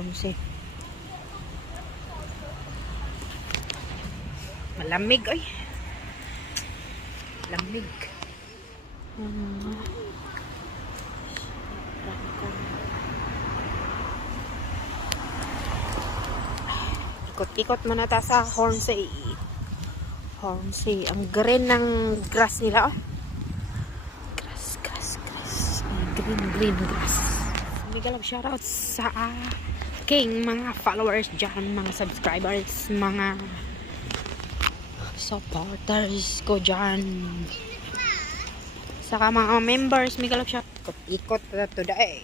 Hornsey. Malamig ay. Lamig. Ikot-ikot muna ta sa Hornsey. Hornsey. Ang green ng grass nila. Oh. Grass. Green grass. Miguel of shoutouts sa king mga followers dyan, mga subscribers, mga supporters ko dyan. Saka mga members, Miguel of shoutouts. Ikot na today.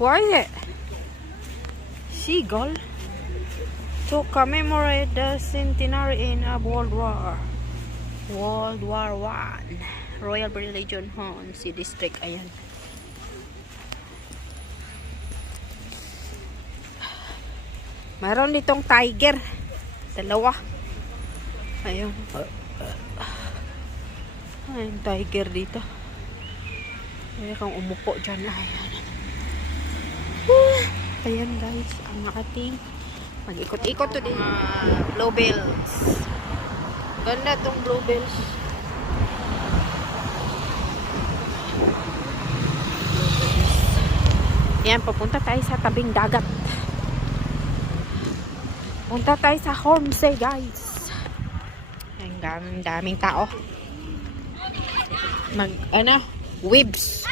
What is it? Seagull? To commemorate the centenary in of World War I. Royal Legion Hornsey District. Ayan. Mayroon ditong tiger. Dalawa. Ayun. Ayun, tiger dito. May kang umupo dyan. Ayan. Ayan guys, ang ating mag-ikot-ikot to din. Bluebells. Ganda tong bluebells. Yan, papunta tayo sa tabing dagat. Punta tayo sa Hornsey guys. Ang daming tao. Webs.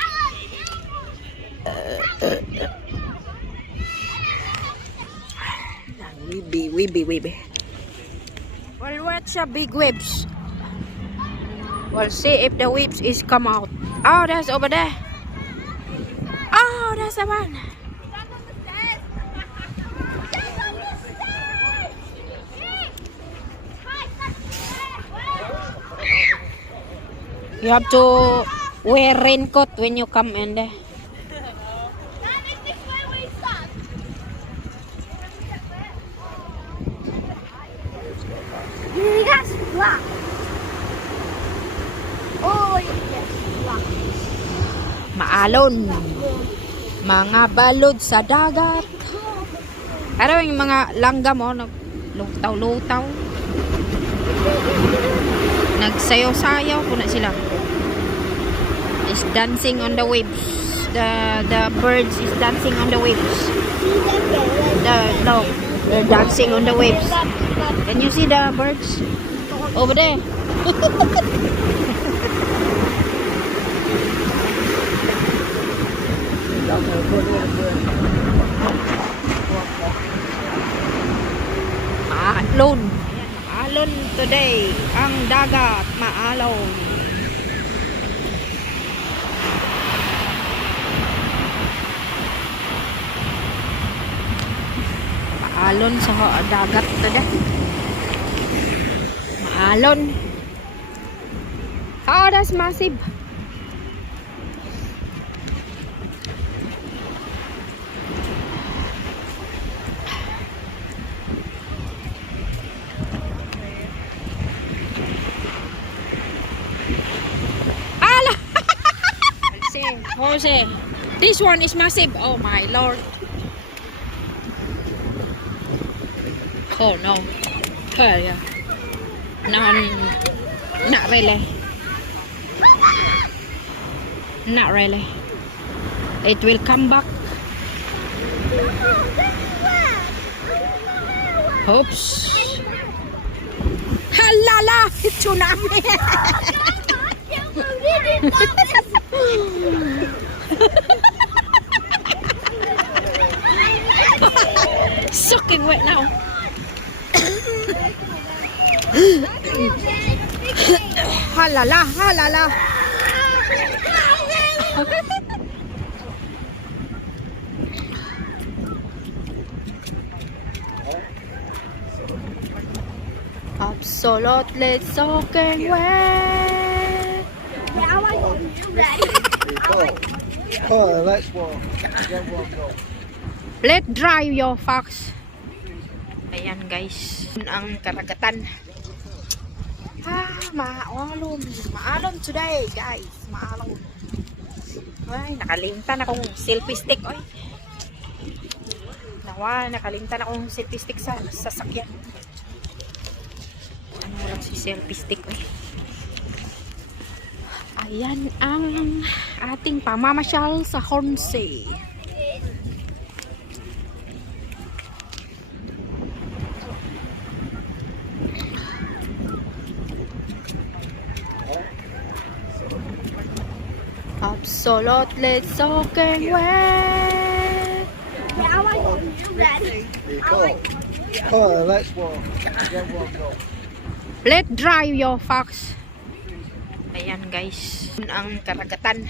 Weeby. Well, watch the big waves. We'll see if the waves is come out. Oh, that's over there. Oh, that's the one. You have to wear raincoat when you come in there. Maalon. Mga balod sa dagat. Ano yung mga langgam mo, lutaw-lutaw. Nagsayaw-sayaw po na sila. Is dancing on the waves. The birds is dancing on the waves. They're dancing on the waves. Can you see the birds over there? Maalon today. Ang dagat, maalon. Maalon sa dagat today. Maalon. Oh, that's massive. Jose, this one is massive. Oh my lord. Oh no. Oh yeah. No, not really. Not really. It will come back. Oops. Halala! Tsunami! Soaking wet now. Halala. Absolutely soaking wet. Oh, let's walk. Let dry your fox. Ayan guys, ang karagatan. Maalon. Maalon today guys. Maalon. Ay, nakalimtan akong selfie stick. Oy. Nakalimtan akong selfie stick sa sasakyan. Ano lang si selfie stick. Oy. Ayan ang ating pamamasyal sa Hornsey. Absolutely soaking wet. Yeah, I like red. Let's walk. Let dry your fox. Ayan guys, ang karagatan.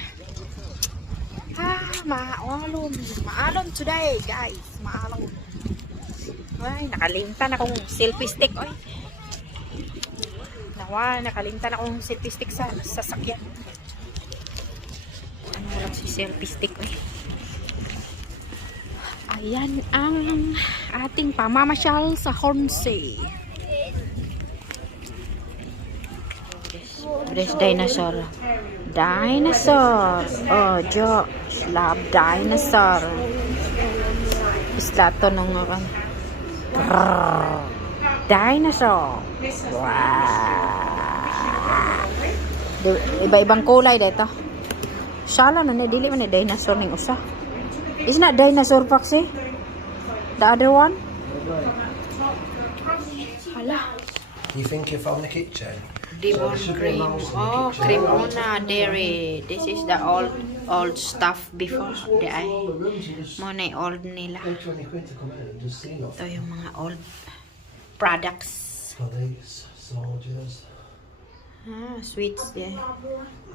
Maalon. Maalon today guys. Maalon. Ay, nakalimtan akong selfie stick. Oy. Nakalimtan akong selfie stick sa sasakyan. Ano lang si selfie stick. Oy. Ayan ang ating pamamasyal sa Hornsey. There's dinosaur. Dinosaur. Oh, Josh love dinosaur. Isla to nung dinosaur. Wow. Iba-ibang kulay dito. Sala na dili man ni dinosaur ning usa. Is not dinosaur Foxy? The other one? Hala. You think you found the kitchen? Devon cream. Oh, Cremona dairy. This is the old stuff before the money old nila. Ito yung mga old products. Police, soldiers. Sweets there.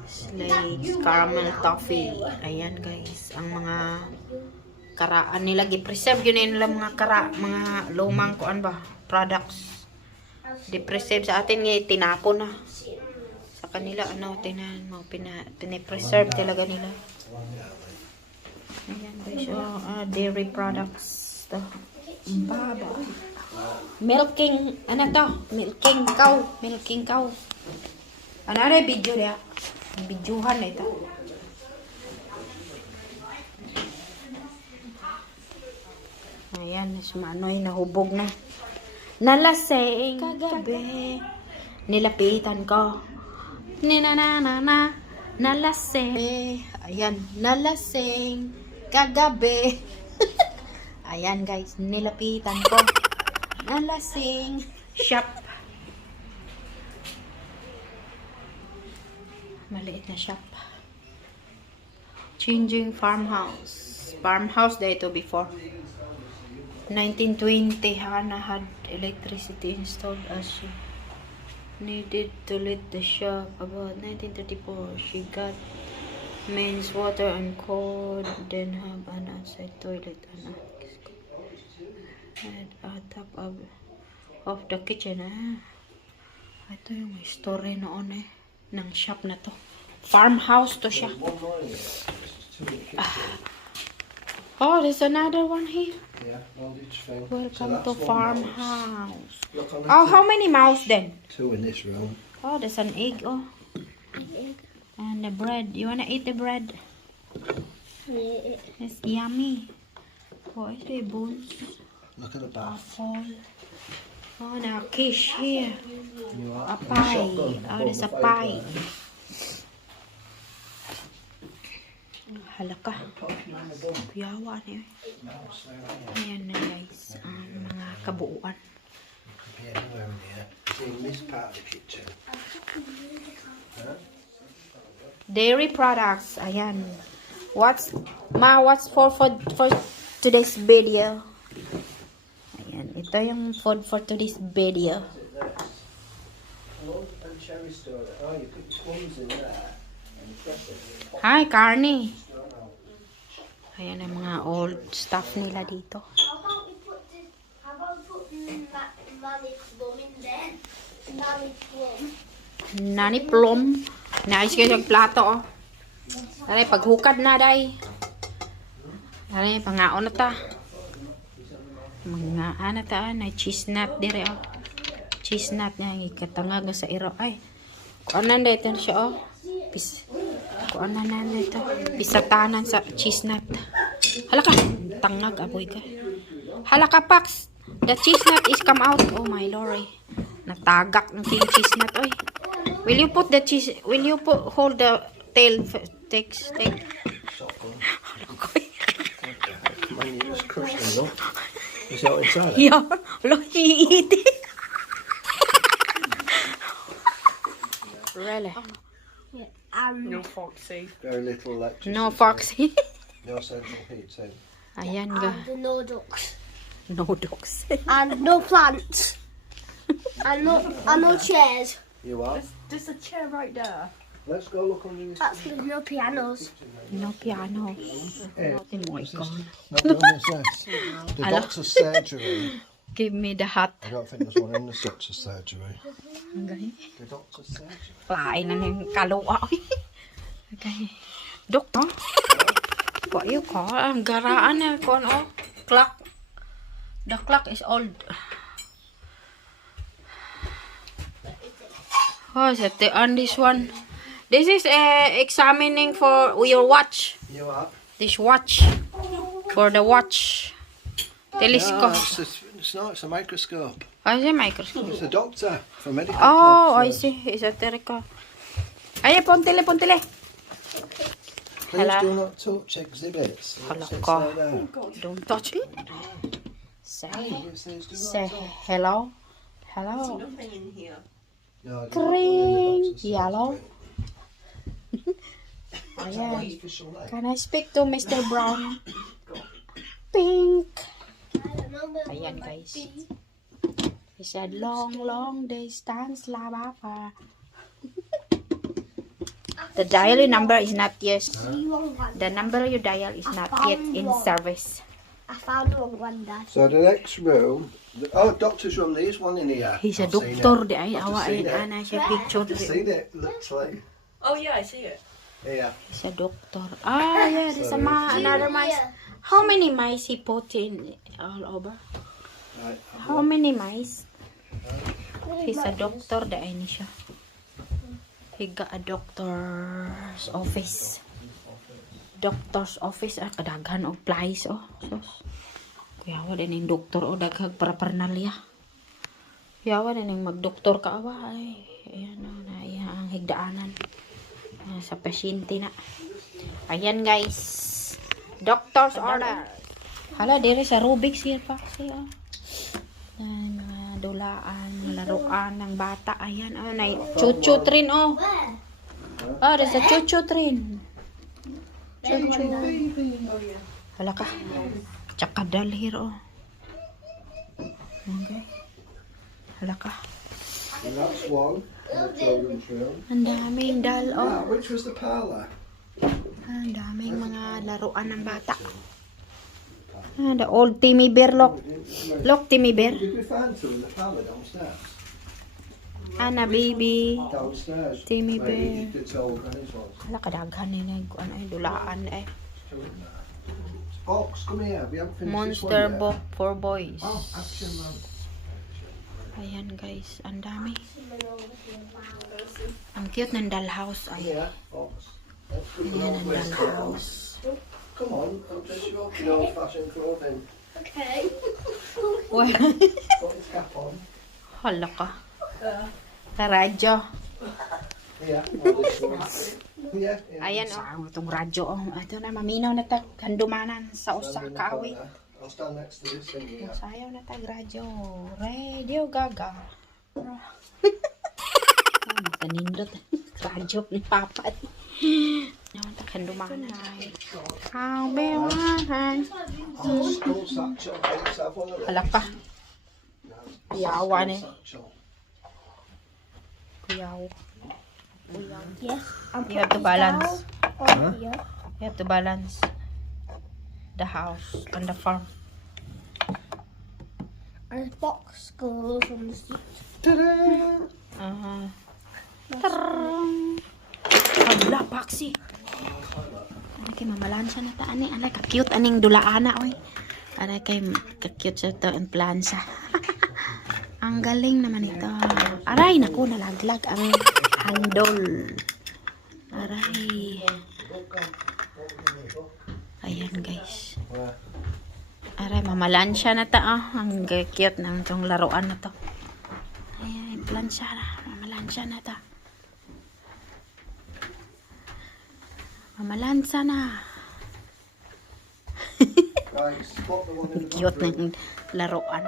Slakes, caramel toffee. Ayan guys, ang mga karaan nila gi-preserve yun nila mga mga lumang kuan ba products. Di-preserve sa atin ngayon, tinapon na. Sa kanila, ano, pinipreserve talaga nila. Ayan guys, dairy products. To. Baba. Milking, ano to? Milking cow. Milking cow. Ano na video niya? Videohan na ito. Ayan, sumanoy, nahubog na. Nalasing kagabi, nilapitan ko. Nalasing. Ayan, nalasing kagabi. Ayan guys, nilapitan ko. Nalasing shop. Maliit na shop. Changing farmhouse. Farmhouse dito before. 1920, Hannah had electricity installed as she needed to lit the shop. About 1934, she got mains water and cold, then have an outside toilet and a top of the kitchen. Ito yung story noon ng shop na to. Farmhouse to siya. Oh, there's another one here. Yeah, thing. Welcome so to farmhouse. Look on Oh, how many mouse then? 2 in this room. Oh, there's an egg. Oh, and the bread. You wanna eat the bread? Yeah. It's yummy. Oh, it's the bones. Look at the bath. Apple. Oh, now quiche here. You A are pie. shotgun Oh, above there's the a pie. fireplace. Halaka. Kuyawa niya. Ayan na guys. Ang mga kabuuan. Yeah, anywhere in here. See, in this part of the kitchen. Dairy products. Ayan. What's for today's video? Ayan. Ito yung food for today's video. And cherry store. Oh, you put plums in there. Hi, Carney. Ayan ang mga old stuff nila dito. How about we put Nanny Plum in there? Nanny Plum. Nani plum. Naayos kayo yung plato, oh. Aray, paghukad na, day. Aray, pangaon na ta. Mga taan na cheese nut dire oh. Cheese nut nga ikatangag sa iro ay. Kuanan dito siya oh. Kuanan na dito. Pisatanan sa cheese nut. Hala ka, tangag apoy ka. Hala ka Pax. The cheese nut is come out. Oh my lord. Natagak ng cheese nut oy. Will you put the cheese? Will you hold the tail? Take. Man, you just crushed them, look. You see what's inside it? Yeah, look, he eat it. Really? And Foxy. Very little electricity. No Foxy. No central heat, so. Ayan ga. no ducks. No dogs. And no plants. And no chairs. You are? There's a chair right there. Let's go look under this. That's with no pianos. No piano. Hey, Oh my god. not the one that's the Hello? doctor's surgery. Give me the hat. I don't think there's one in the doctor's surgery. Okay. The doctor's surgery. Lain na ng kalua. Okay. Dok, no? What you call? Ang garaan na kon oh. Clock. The clock is old. Oh, set on this one. This is examining for your watch. You are? This watch. For the watch. Telescope. No, it's not. It's a microscope. Oh, it's a microscope. It's a doctor for medical Oh, I purposes. see. It's a telescope. Ay, puntile. Please Hello? do not touch exhibits. Hello, Sit God. there. Don't touch it. Say, It says do not say touch. hello. Hello. Nothing in here. No, do not Green, go in the doctor's yellow. surgery. Ayan. Artificial leg. Can I speak to Mr. Brown? Pink. I don't know where Ayan, one might guys. be. He said, long distance, lava pa. The dial number is not yet. Wrong one. The number you dial is not yet in service. I found wrong one, Dad. So the next room. Doctor's room. There's one in here. He's a I've seen doctor. it. Di ay I've awa seen ay it. ana siya picture. I've seen it. Looks like Oh yeah, I see it. here. He's a doctor. Ah, yeah, there's a another mice. Yeah. How many mice he put in all over? Right. How many mice? He's a doctor. Da ay ni siya. He got a doctor's office. Doctor's office. Ah, kadaghan og plies. Oh, sus. Kuyawa din yung doktor. O, daghag para parnalya. Kuyawa din yung magdoktor ka. Awa, ay. Ayan na. Ayan ang higdaanan. Sa pasyente na. Ayan, guys. Doctor's order. Hala, dire sa Rubik's here pa. Siya. Ayan, mga dulaan, mga laruan ng bata. Ayan, oh, na chuchu train, oh. Oh, there's a chuchu train. Chuchu. Hala ka. Tsaka dal here, oh. Okay. Hala ka. And that's one in the children's room. Ang daming dal, oh. Ah, which was the parlour? Ang daming mga laruan ng bata. Ah, the old Timmy Bear, look. Look, Timmy Bear. Did we find two in the parlour downstairs? Ana, baby. Downstairs. Timmy Where he Bear. did its old granny's ones. Hala, kadaghan nila yung ano, ay, dulaan, eh. Two in there. Box, come here. We haven't finished this Monster one yet. book for boys. Oh, action man. Ayan, guys. Ang dami. Ang cute ng dollhouse. Ay, Yeah, box. Let's put the ayan old ang waistcoat on. dollhouse. Come on, I'll dress you up in old-fashioned clothing. Okay. Well, Put his cap on. hala ka. Radyo. Yeah, well, this one. Yeah, yeah. Ayan, oh. Itong radyo, oh. Ito na, maminaw na tag kandumanan sa usa Stand in the kaaway. corner. I'll stand next to this thing here. Sayaw na tag radyo. Radio Gaga. Kanindot. Radyo ni Papa. Yung tag kandumanan. How be one. School satchel. Let's have one of them. Hala ka. Yawa ni. Satchel. Kuyaw. Yes. I'm You have to balance. on here. You have to balance the house and the farm. And a box goes on the seat. Ta-da! Tarang! Hala, Paxi. Ano kay mamalansa na ta ani? Ano ka cute aning dulaana oy. Aray kay cute sa to ang plansa. Ang galing naman ito. Aray, naku, nalaglag ang handle. Aray. Ayan guys. Aray, mamalansya na ta. Ang cute ng itong laruan na to. Ayan, plansya na. Mamalansya na ta. Mamalansa na. Right, spot the one in the Cute ng laruan.